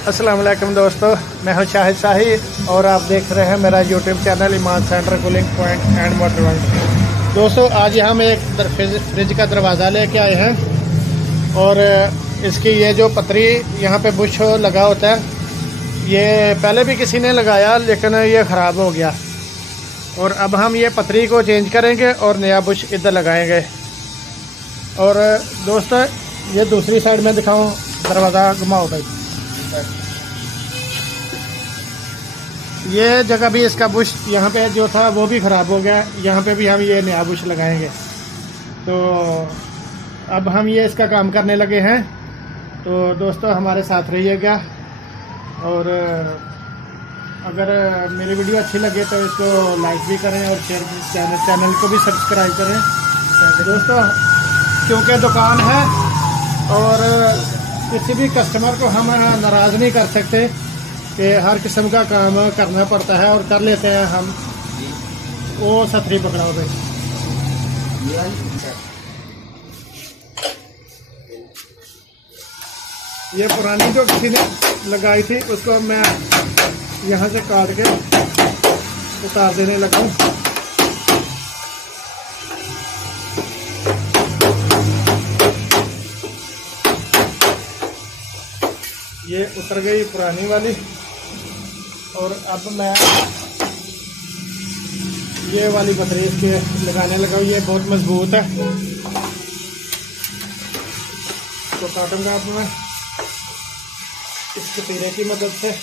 अस्सलाम वालेकुम दोस्तों, मैं हूं शाहिद शाही और आप देख रहे हैं मेरा YouTube channel Imaan centre cooling point and motor world. दोस्तों आज हम एक फ्रिज का दरवाज़ा लेके आए हैं और इसकी ये जो पतरी यहाँ पे बुश लगा होता है, ये पहले भी किसी ने लगाया लेकिन ये ख़राब हो गया और अब हम ये पतरी को चेंज करेंगे और नया बुश इधर लगाएंगे। और दोस्तों ये दूसरी साइड में दिखाऊं, दरवाज़ा घुमाओ भाई। ये जगह भी इसका बुश यहाँ पे जो था वो भी ख़राब हो गया, यहाँ पे भी हम ये नया बुश लगाएंगे। तो अब हम ये इसका काम करने लगे हैं, तो दोस्तों हमारे साथ रहिएगा और अगर मेरी वीडियो अच्छी लगे तो इसको लाइक भी करें और चैनल को भी सब्सक्राइब करें। दोस्तों क्योंकि दुकान है और किसी भी कस्टमर को हम नाराज़ नहीं कर सकते कि हर किस्म का काम करना पड़ता है और कर लेते हैं हम। वो सतरी पकड़ाओ भाई। ये पुरानी जो किसी ने लगाई थी उसको मैं यहाँ से काट के उतार देने लगा हूँ। ये उतर गई पुरानी वाली और अब मैं ये वाली पतरी इसके लगाने लगा हूँ। ये बहुत मजबूत है, तो काटूंगा अब मैं इस कतीरे की मदद से।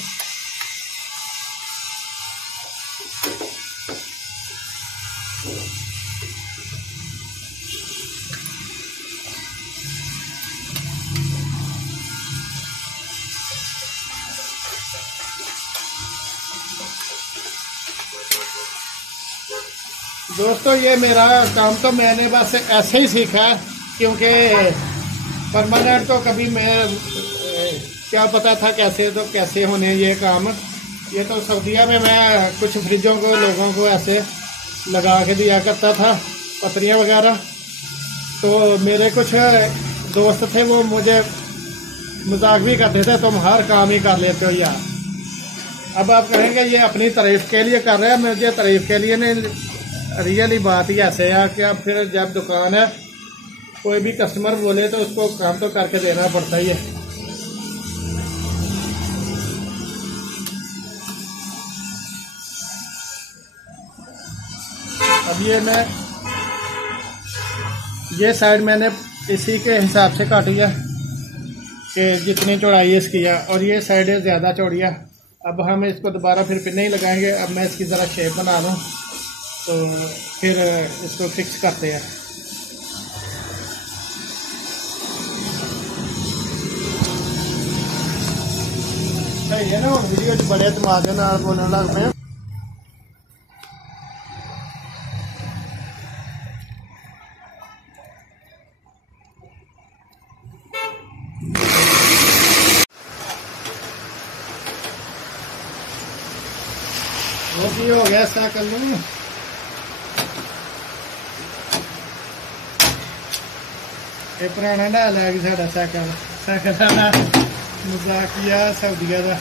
दोस्तों ये मेरा काम तो मैंने बस ऐसे ही सीखा है, क्योंकि परमानेंट तो कभी मैं क्या पता था कैसे होने ये काम। ये तो सऊदीया में मैं कुछ फ्रिजों को लोगों को ऐसे लगा के दिया करता था पतरियाँ वगैरह, तो मेरे कुछ दोस्त थे वो मुझे मजाक भी करते थे, तुम हर काम ही कर लेते हो यार। अब आप कहेंगे ये अपनी तारीफ के लिए कर रहे हैं, मुझे तारीफ के लिए नहीं, रियली बात ही ऐसे है कि अब फिर जब दुकान है कोई भी कस्टमर बोले तो उसको काम तो करके देना पड़ता ही है। अब ये साइड मैंने इसी के हिसाब से काटी है कि जितनी चौड़ाई इसकी है, और ये साइड ज़्यादा चौड़ी है। अब हम इसको दोबारा फिर पिन नहीं लगाएंगे। अब मैं इसकी ज़रा शेप बना लूँ तो फिर इसको फिक्स करते हैं। सही है ना, वीडियो बड़े तमाशे नाल बोलने लग पे। वो भी हो गया, ऐसा कर लूँ। ये पुराना डाल है कि साढ़ा सैकल मजाक किया सऊदीया का,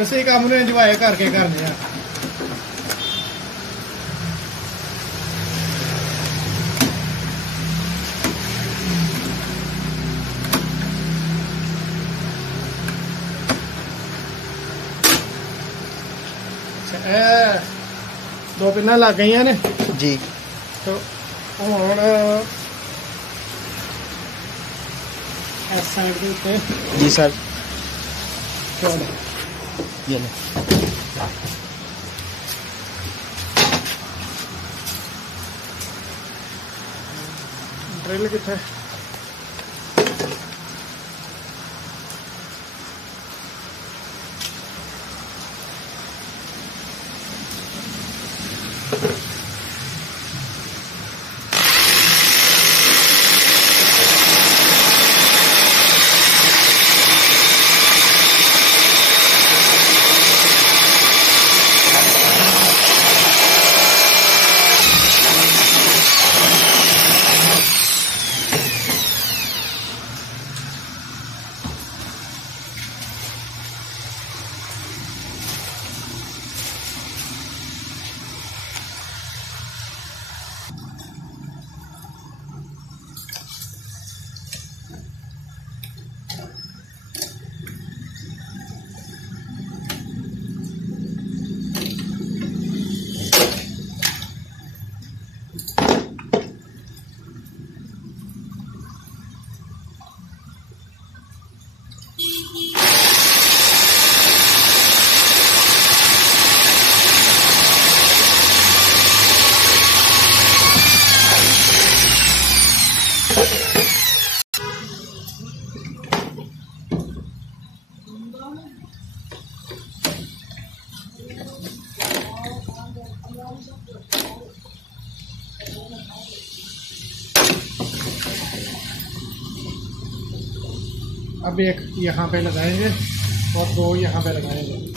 उसी काम ने इंजॉय करके करने हैं। दो पिन्ना लग गई ने जी, तो हुण इस साइड के उत्ते जी सर ये ले ड्रिल कितने अब एक यहाँ पे लगाएंगे और 2 यहाँ पे लगाएंगे।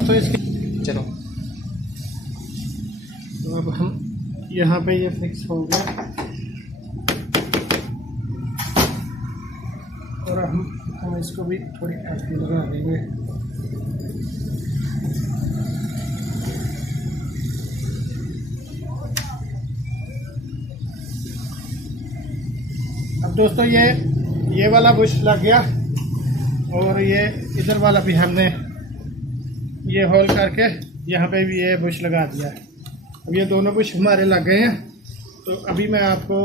तो इसके चलो तो अब हम यहाँ पे ये फिक्स हो गया और हम इसको भी थोड़ी आगे लगा देंगे। अब दोस्तों ये वाला बुश लग गया और ये इधर वाला भी हमने ये होल करके यहाँ पे भी ये बुश लगा दिया है। अब ये दोनों बुश हमारे लग गए हैं। तो अभी मैं आपको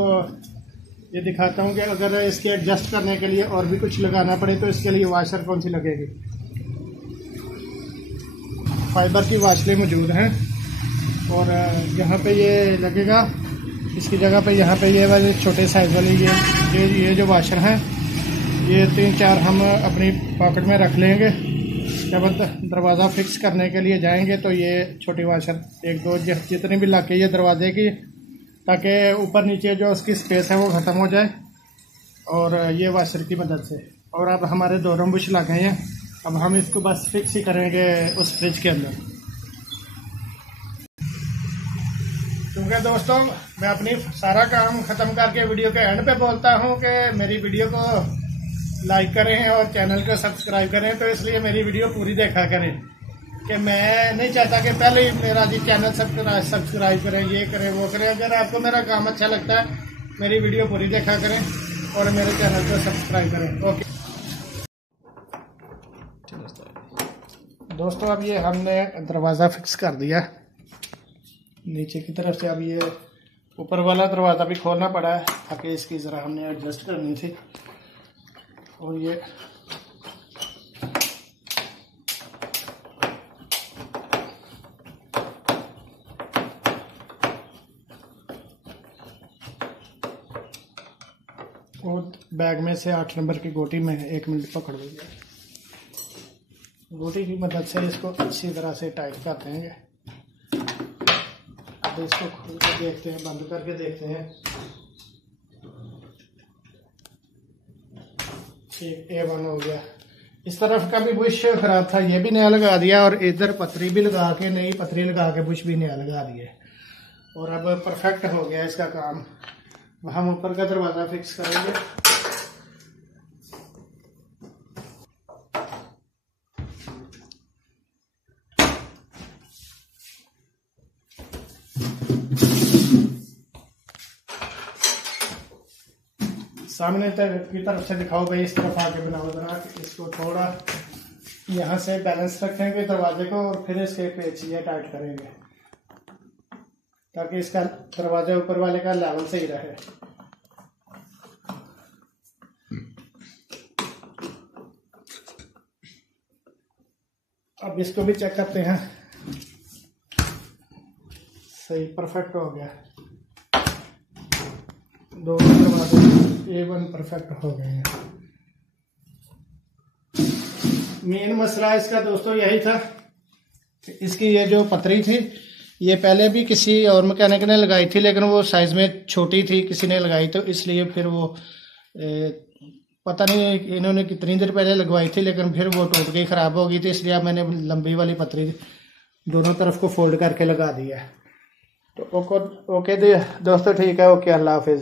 ये दिखाता हूँ कि अगर इसके एडजस्ट करने के लिए और भी कुछ लगाना पड़े तो इसके लिए वाशर कौन सी लगेगी। फाइबर की वाशलें मौजूद हैं और यहाँ पे ये लगेगा, इसकी जगह पे यहाँ पे ये वाले छोटे साइज वाले ये जो वाशर हैं ये 3-4 हम अपनी पॉकेट में रख लेंगे। जब दरवाज़ा फिक्स करने के लिए जाएंगे तो ये छोटी वाशर 1-2 जितनी भी लग के ये दरवाजे की, ताकि ऊपर नीचे जो उसकी स्पेस है वो ख़त्म हो जाए और ये वाशर की मदद से। और अब हमारे 2 रंबुश लग गए हैं। अब हम इसको बस फिक्स ही करेंगे उस फ्रिज के अंदर। क्योंकि दोस्तों मैं अपनी सारा काम ख़त्म करके वीडियो के एंड पे बोलता हूँ कि मेरी वीडियो को लाइक करें और चैनल को सब्सक्राइब करें, तो इसलिए मेरी वीडियो पूरी देखा करें कि मैं नहीं चाहता कि पहले ही मेरा जी चैनल सब्सक्राइब करें, ये करें वो करें। अगर आपको मेरा काम अच्छा लगता है मेरी वीडियो पूरी देखा करें और मेरे चैनल को सब्सक्राइब करें। ओके दोस्तों अब ये हमने दरवाज़ा फिक्स कर दिया नीचे की तरफ से। अब ये ऊपर वाला दरवाज़ा भी खोलना पड़ा है ताकि इसकी ज़रा हमने एडजस्ट करनी थी। और ये बैग में से 8 नंबर की गोटी में 1 मिनट पकड़ लीजिए। गोटी की मदद से इसको अच्छी तरह से टाइट कर देंगे। अब इसको खोल कर देखते हैं, बंद करके देखते हैं। ठीक, A1 हो गया। इस तरफ का भी बुश खराब था, ये भी नया लगा दिया, और इधर पतरी भी लगा के, नई पतरी लगा के बुश भी नया लगा दिए, और अब परफेक्ट हो गया इसका काम। हम ऊपर का दरवाजा फिक्स करेंगे। सामने की तरफ से दिखाओ भाई, इस तरफ आके बनाओ जरा। इसको थोड़ा यहाँ से बैलेंस रखेंगे दरवाजे को, और फिर इसके पेच ये टाइट करेंगे ताकि इसका दरवाजा ऊपर वाले का लेवल सही रहे। अब इसको भी चेक करते हैं। सही, परफेक्ट हो गया। दोनों दरवाजे A1 परफेक्ट हो गए हैं। मेन मसला इसका दोस्तों यही था कि इसकी ये जो पतरी थी, ये पहले भी किसी और मैकेनिक ने लगाई थी, लेकिन वो साइज में छोटी थी, किसी ने लगाई, तो इसलिए फिर वो पता नहीं इन्होंने कितनी देर पहले लगवाई थी, लेकिन फिर वो टूट गई, खराब हो गई थी। इसलिए अब मैंने लंबी वाली पतरी दोनों तरफ को फोल्ड करके लगा दी है। तो ओके दोस्तों, ठीक है, ओके, अल्लाह हाफिज।